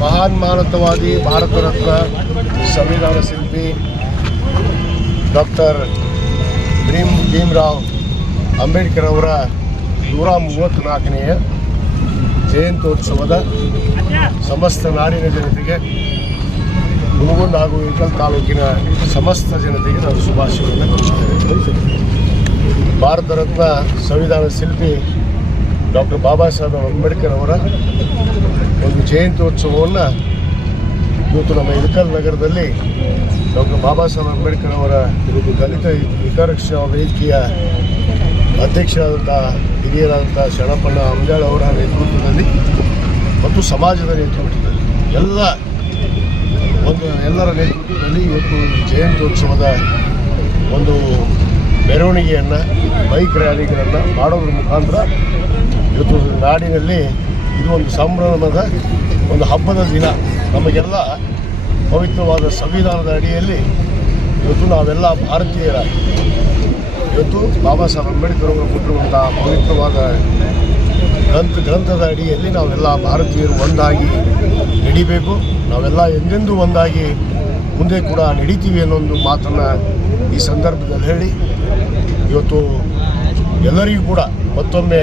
महान मानवतावादी भारत रत्न संविधान शिल्पी डॉक्टर भीमराव अंबेडकर ಅವರ 134ನೇ ಜಯಂತ್ಯೋತ್ಸವದ ಸಮಸ್ತ ನಾಡಿನ ಜನತೆಗೆ ಹುನಗುಂದ ಹಾಗೂ ಇಳಕಲ್ ತಾಲೂಕಿನ ಸಮಸ್ತ ಜನತೆಗೆ ನಾನು ಶುಭಾಶಯಗಳನ್ನು ಕೋರುತ್ತೇನೆ. ಭಾರತ ರತ್ನ ಸಂವಿಧಾನ ಶಿಲ್ಪಿ ಡಾಕ್ಟರ್ ಬಾಬಾ ಸಾಹೇಬ್ ಅಂಬೇಡ್ಕರ್ ಅವರ ಒಂದು ಜಯಂತ್ಯೋತ್ಸವವನ್ನು ಇವತ್ತು ನಮ್ಮ ಇಳಕಲ್ ನಗರದಲ್ಲಿ ಡಾಕ್ಟರ್ ಬಾಬಾ ಸಾಹೇಬ್ ಅಂಬೇಡ್ಕರ್ ಅವರ ದಲಿತ ಹಿತರಕ್ಷಣಾ ವೇದಿಕೆಯ ಅಧ್ಯಕ್ಷರಾದಂಥ ಹಿರಿಯರಾದಂಥ ಶರಣಪ್ಪಣ್ಣ ಅಂಬ್ಯಾಳ್ ಅವರ ನೇತೃತ್ವದಲ್ಲಿ ಮತ್ತು ಸಮಾಜದ ನೇತೃತ್ವದಲ್ಲಿ ಎಲ್ಲರ ನೇತೃತ್ವದಲ್ಲಿ ಇವತ್ತು ಜಯಂತ್ಯೋತ್ಸವದ ಒಂದು ಮೆರವಣಿಗೆಯನ್ನು ಬೈಕ್ ರ್ಯಾಲಿಗಳನ್ನು ಮಾಡೋದ್ರ ಮುಖಾಂತರ ಇವತ್ತು ನಾಡಿನಲ್ಲಿ ಇದು ಒಂದು ಸಂಭ್ರಮದ ಒಂದು ಹಬ್ಬದ ದಿನ. ನಮಗೆಲ್ಲ ಪವಿತ್ರವಾದ ಸಂವಿಧಾನದ ಅಡಿಯಲ್ಲಿ ಇವತ್ತು ನಾವೆಲ್ಲ ಭಾರತೀಯರ ಇವತ್ತು ಬಾಬಾ ಸಾಹೇಬ್ ಅಂಬೇಡ್ಕರ್ ಅವರು ಕೊಟ್ಟಿರುವಂಥ ಪವಿತ್ರವಾದ ಗ್ರಂಥದ ಅಡಿಯಲ್ಲಿ ನಾವೆಲ್ಲ ಭಾರತೀಯರು ಒಂದಾಗಿ ನಡಿಬೇಕು. ನಾವೆಲ್ಲ ಎಂದೆಂದೂ ಒಂದಾಗಿ ಮುಂದೆ ಕೂಡ ನಡೀತೀವಿ ಅನ್ನೋ ಒಂದು ಮಾತನ್ನು ಈ ಸಂದರ್ಭದಲ್ಲಿ ಹೇಳಿ ಇವತ್ತು ಎಲ್ಲರಿಗೂ ಕೂಡ ಮತ್ತೊಮ್ಮೆ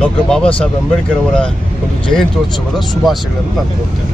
ಡಾಕ್ಟರ್ ಬಾಬಾ ಸಾಹೇಬ್ ಅಂಬೇಡ್ಕರ್ ಅವರ ಒಂದು ಜಯಂತ್ಯೋತ್ಸವದ ಶುಭಾಶಯಗಳನ್ನು ನಾನು ಕೋರ್ತೇನೆ.